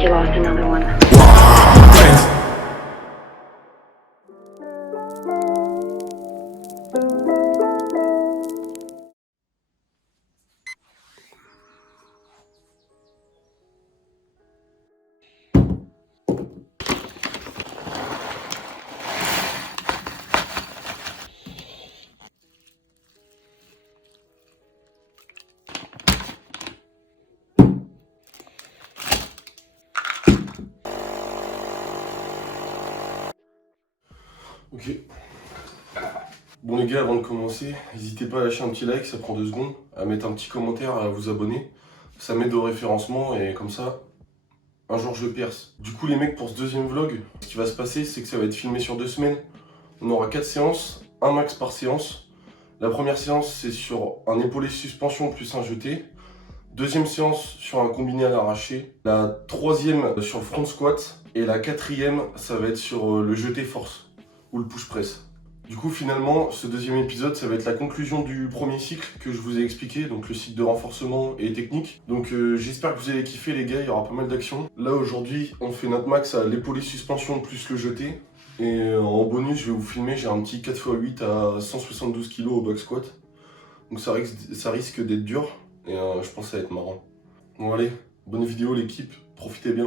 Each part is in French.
like you lost another one. Ok. Bon les gars, avant de commencer, n'hésitez pas à lâcher un petit like, ça prend 2 secondes, à mettre un petit commentaire, à vous abonner. Ça m'aide au référencement et comme ça, un jour je perce. Du coup les mecs, pour ce deuxième vlog, ce qui va se passer, c'est que ça va être filmé sur 2 semaines. On aura 4 séances, un max par séance. La première séance, c'est sur un épaulé suspension plus un jeté. Deuxième séance sur un combiné à l'arraché. La troisième sur le front squat. Et la quatrième, ça va être sur le jeté force ou le push press. Du coup finalement ce deuxième épisode ça va être la conclusion du premier cycle que je vous ai expliqué, donc le cycle de renforcement et technique. Donc j'espère que vous allez kiffer les gars, il y aura pas mal d'actions. Là aujourd'hui on fait notre max à l'épaulé suspension plus le jeté. Et en bonus je vais vous filmer, j'ai un petit 4x8 à 172 kg au back squat. Donc ça risque d'être dur et je pense que ça va être marrant. Bon allez, bonne vidéo l'équipe, profitez bien.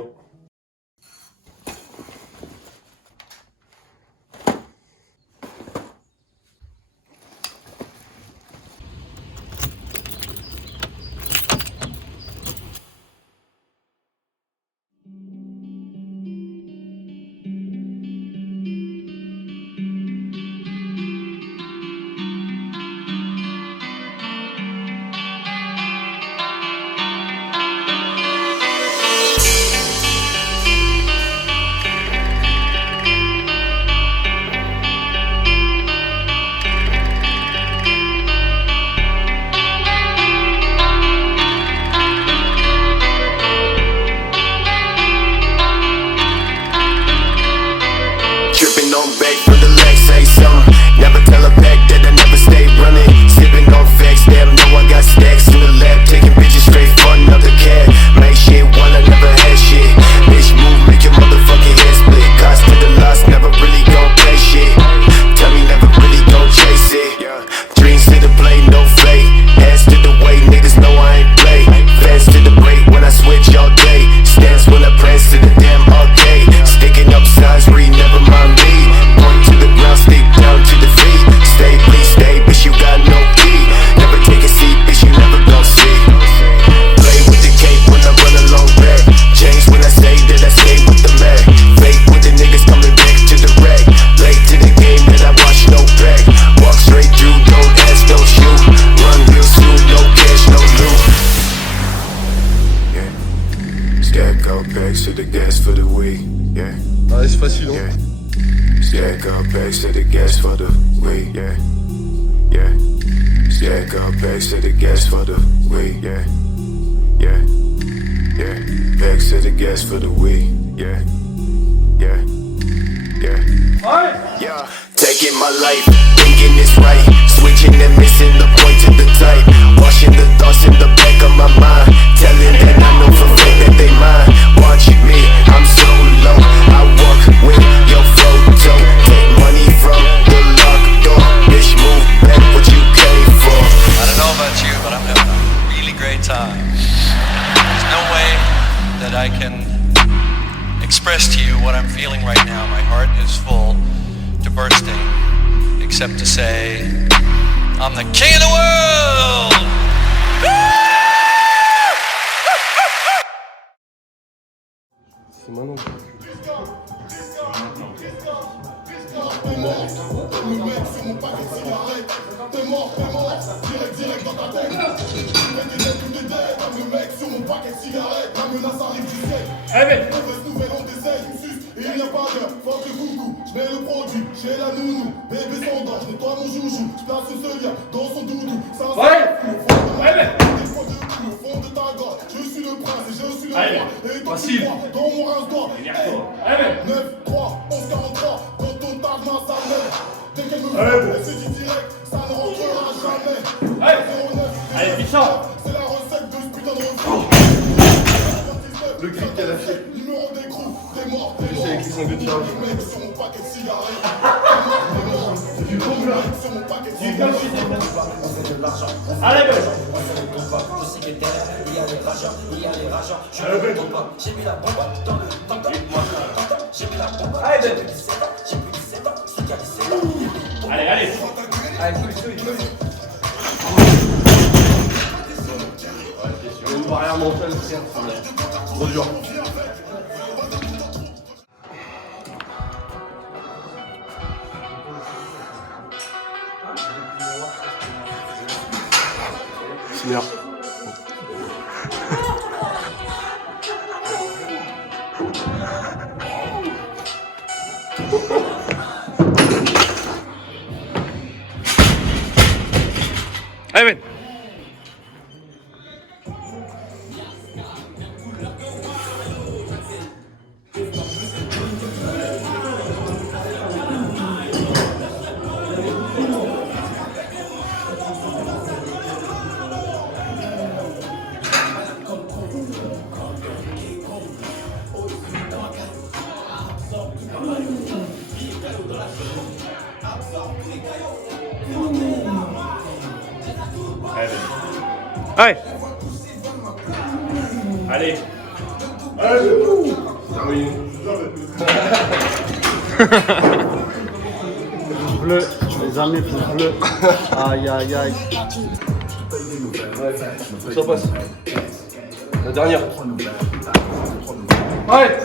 Ah, c'est facile, hein? Stack up bags to the gas for the weed, yeah, yeah. Stack up bags to the gas for the weed, yeah, yeah, yeah. Bags to the gas for the weed, yeah, yeah, yeah. Yeah, taking my life, thinking it's right, switching and missing the point to the type, washing the thoughts in the back of my mind, telling that I know for fact that they mine. Watching me, I'm so low, I walk with your photo, take money from the locked door, bitch move back what you came for. I don't know about you, but I'm having a really great time. There's no way that I can express to you what I'm feeling right now. My heart is full to bursting, except to say, I'm the king of the world! C'est maintenant. Il n'y a pas d'heure, fuck le coucou, je mets le produit, j'ai la nounou, bébé son dent, je nettoie mon joujou, je place ce lien dans son doudou, ça au fond de ta gorge, je suis le prince et je suis le roi, et toi tu crois dans mon rince-doigt, 9, 3, 11, 43, quand on tarde ma sa mère, dès qu'elle me voit, elle se dit direct, ça ne rentrera jamais, 09, c'est la recette de ce putain de refrain, Le cri qu'elle a fait. 5 de tirage. Tu tombes là. Tu calmes chez tes allez, Ben. Allez, allez. Il y a une barrière mentale, c'est trop dur. C'est merde. Allez, Ben. Allez. Allez. Terminé. Bleu, les amis, pouce bleu. Aïe aïe aïe. Ouais, ça passe. La dernière. Ouais.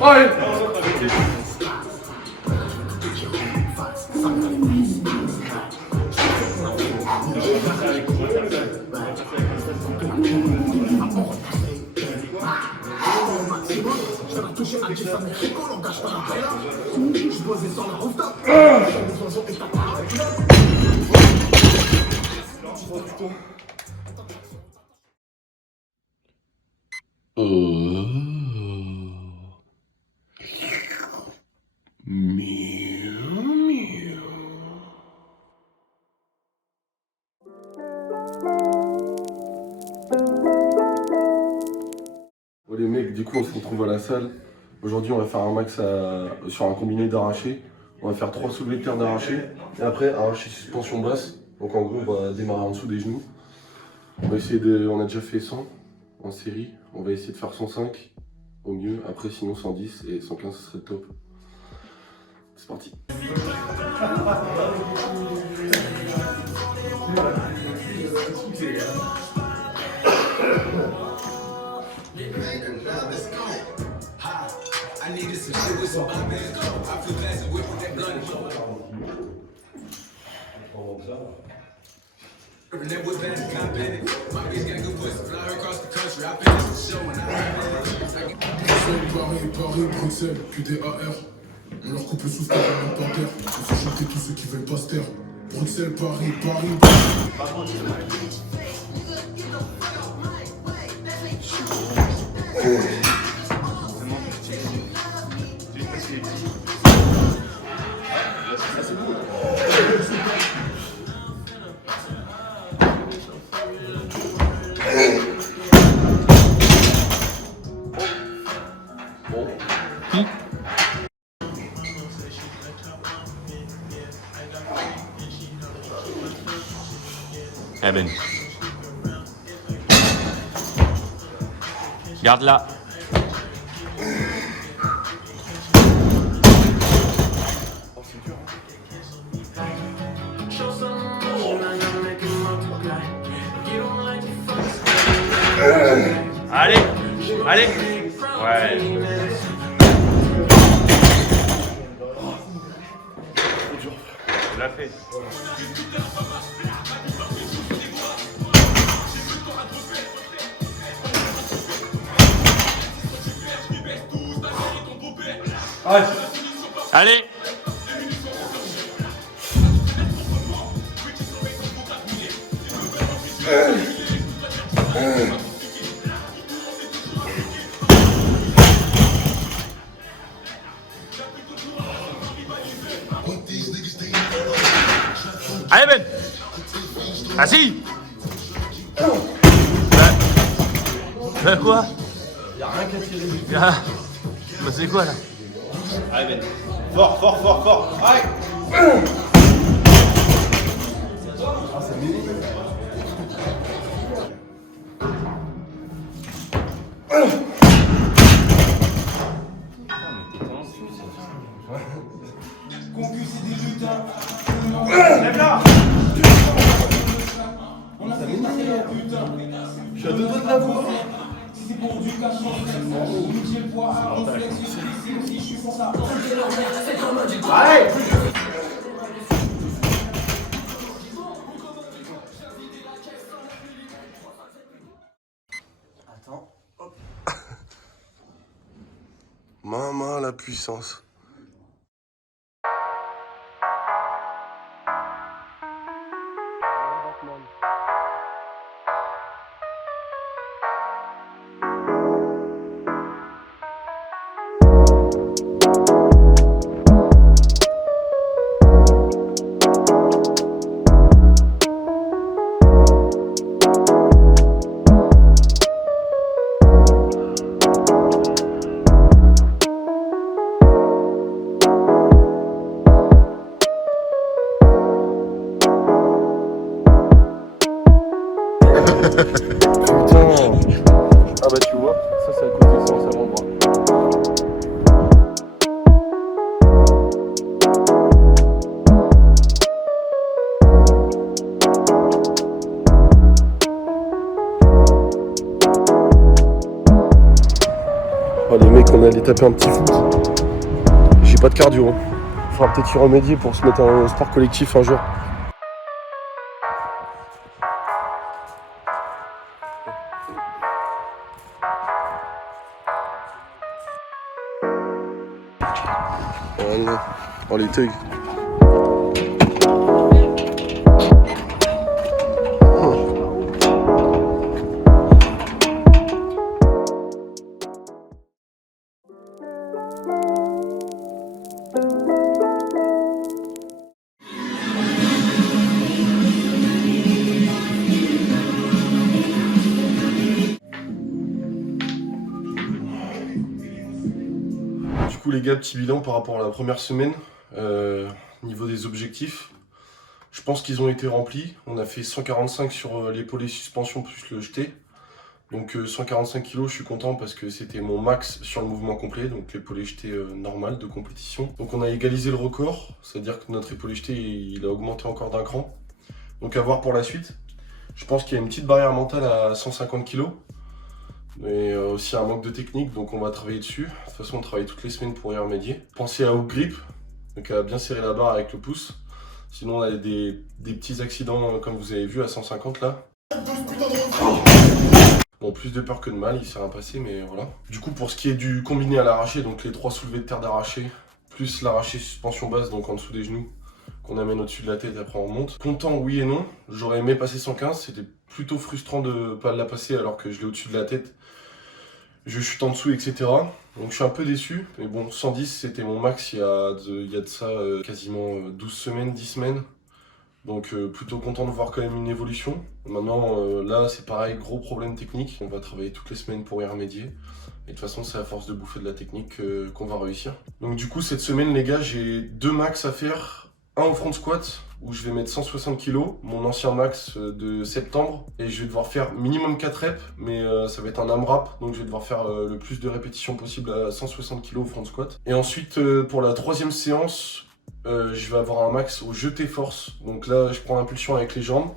Ouais. Bon les mecs, du coup on se retrouve à la salle. Aujourd'hui on va faire un max sur un combiné d'arraché. On va faire 3 soulevés de terre d'arraché. Et après arraché suspension basse. Donc en gros on va démarrer en dessous des genoux. On va essayer on a déjà fait 100 en série. On va essayer de faire 105 au mieux. Après sinon 110 et 115 ce serait le top. C'est parti. Paris, Bruxelles, QDAR. On leur coupe le souffle comme un panthère. On fait chanter tous ceux qui veulent pas se taire. Bruxelles, Paris. Eh Ben. Garde là. Allez, allez. Ouais. Tu l'as fait. Allez. Bah quoi? Y'a rien qu'à tirer du Bah c'est quoi là? Allez, Ben. Fort, fort, fort, fort. Allez. Ah, c'est mini. Lève là. Je suis à 2 doigts de la voir. Allez. Attends. Maman, la puissance. Putain. Ah bah tu vois, ça c'est à cause des séances avant-bras. Oh les mecs, on est allé taper un petit foot. J'ai pas de cardio. Hein. Faudra peut-être y remédier pour se mettre en sport collectif un jour. Oh les thugs. Du coup les gars, petit bilan par rapport à la première semaine. Niveau des objectifs, je pense qu'ils ont été remplis. On a fait 145 sur l'épaule et suspension plus le jeté. Donc 145 kg, je suis content parce que c'était mon max sur le mouvement complet, donc l'épaulé jeté normal de compétition. Donc on a égalisé le record, c'est-à-dire que notre épaulé jeté il a augmenté encore d'un cran. Donc à voir pour la suite. Je pense qu'il y a une petite barrière mentale à 150 kg. Mais aussi un manque de technique, donc on va travailler dessus. De toute façon on travaille toutes les semaines pour y remédier. Pensez à hook grip, donc à bien serrer la barre avec le pouce. Sinon on a des petits accidents comme vous avez vu à 150 là. Bon, plus de peur que de mal, il s'est rien passé, mais voilà. Du coup, pour ce qui est du combiné à l'arraché, donc les 3 soulevés de terre d'arraché, plus l'arraché suspension basse, donc en dessous des genoux, qu'on amène au-dessus de la tête et après on remonte. Content, oui et non. J'aurais aimé passer 115, c'était plutôt frustrant de ne pas la passer alors que je l'ai au-dessus de la tête. Je chute en dessous, etc. Donc je suis un peu déçu. Mais bon, 110, c'était mon max il y a de ça quasiment 12 semaines, 10 semaines. Donc plutôt content de voir quand même une évolution. Maintenant là c'est pareil, gros problème technique. On va travailler toutes les semaines pour y remédier. Et de toute façon c'est à force de bouffer de la technique qu'on va réussir. Donc du coup cette semaine les gars, j'ai 2 max à faire. Un au front squat où je vais mettre 160 kg, mon ancien max de septembre. Et je vais devoir faire minimum 4 reps, mais ça va être un AMRAP. Donc je vais devoir faire le plus de répétitions possible à 160 kg au front squat. Et ensuite pour la 3e séance, je vais avoir un max au jeté force. Donc là, je prends l'impulsion avec les jambes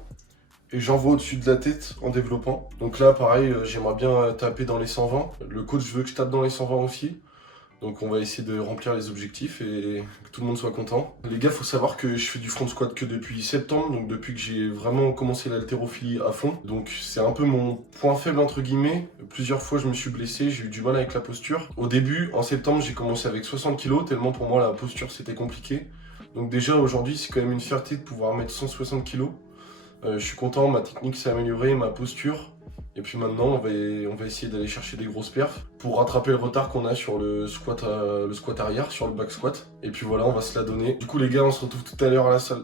et j'envoie au-dessus de la tête en développant. Donc là, pareil, j'aimerais bien taper dans les 120. Le coach veut que je tape dans les 120 aussi. Donc on va essayer de remplir les objectifs et que tout le monde soit content. Les gars, faut savoir que je fais du front squat que depuis septembre, donc depuis que j'ai vraiment commencé l'haltérophilie à fond. Donc c'est un peu mon point faible entre guillemets. Plusieurs fois je me suis blessé, j'ai eu du mal avec la posture. Au début, en septembre, j'ai commencé avec 60 kg, tellement pour moi la posture c'était compliqué. Donc déjà aujourd'hui, c'est quand même une fierté de pouvoir mettre 160 kg. Je suis content, ma technique s'est améliorée, ma posture. Et puis maintenant, on va essayer d'aller chercher des grosses perfs pour rattraper le retard qu'on a sur le squat arrière, sur le back squat. Et puis voilà, on va se la donner. Du coup les gars, on se retrouve tout à l'heure à la salle.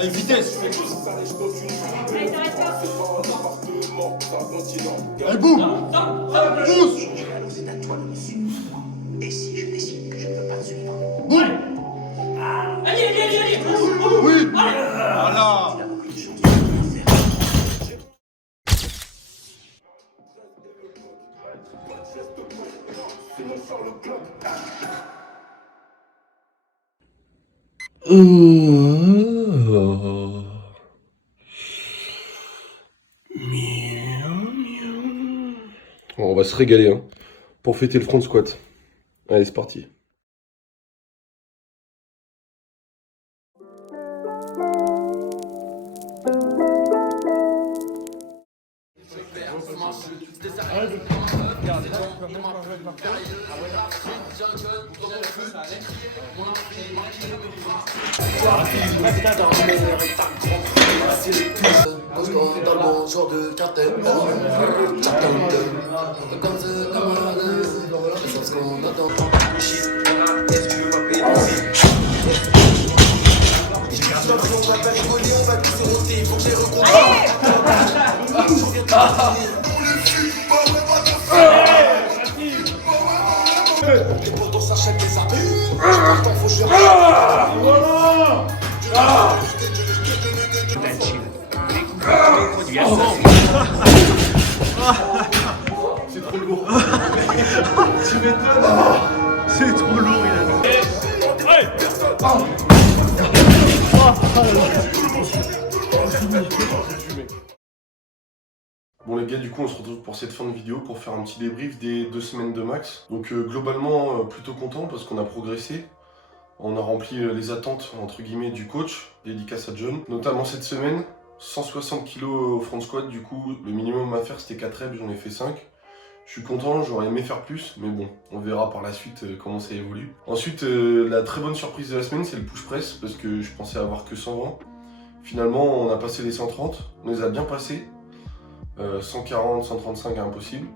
Allez, vitesse. Allez, t'arrêtes pas. Allez, boum. Pousse. Et si je décide que je ne peux pas te suivre? Allez. Oui. Voilà. Bon, on va se régaler hein, pour fêter le front squat. Allez, c'est parti. Dans le bon genre de cartel, comme ça, comme un c'est ce qu'on attend. Est-ce que tu veux m'appeler on va pas rigoler, on va tous se monter, il faut que j'ai et pourtant ça chaque des armes. Pourtant faut gérer. C'est trop lourd. Tu m'étonnes. C'est trop lourd, il a dit. Bon les gars, du coup on se retrouve pour cette fin de vidéo pour faire un petit débrief des 2 semaines de max. Donc globalement plutôt content parce qu'on a progressé. On a rempli les attentes entre guillemets du coach, dédicace à John. Notamment cette semaine, 160 kg au front squat, du coup le minimum à faire c'était 4 reps, j'en ai fait 5. Je suis content, j'aurais aimé faire plus, mais bon, on verra par la suite comment ça évolue. Ensuite, la très bonne surprise de la semaine, c'est le push press, parce que je pensais avoir que 120. Finalement, on a passé les 130, on les a bien passés. 140, 135 impossible,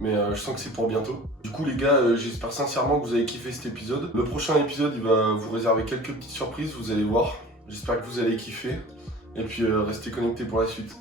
mais je sens que c'est pour bientôt. Du coup les gars, j'espère sincèrement que vous avez kiffé cet épisode. Le prochain épisode, il va vous réserver quelques petites surprises, vous allez voir. J'espère que vous allez kiffer, et puis restez connectés pour la suite.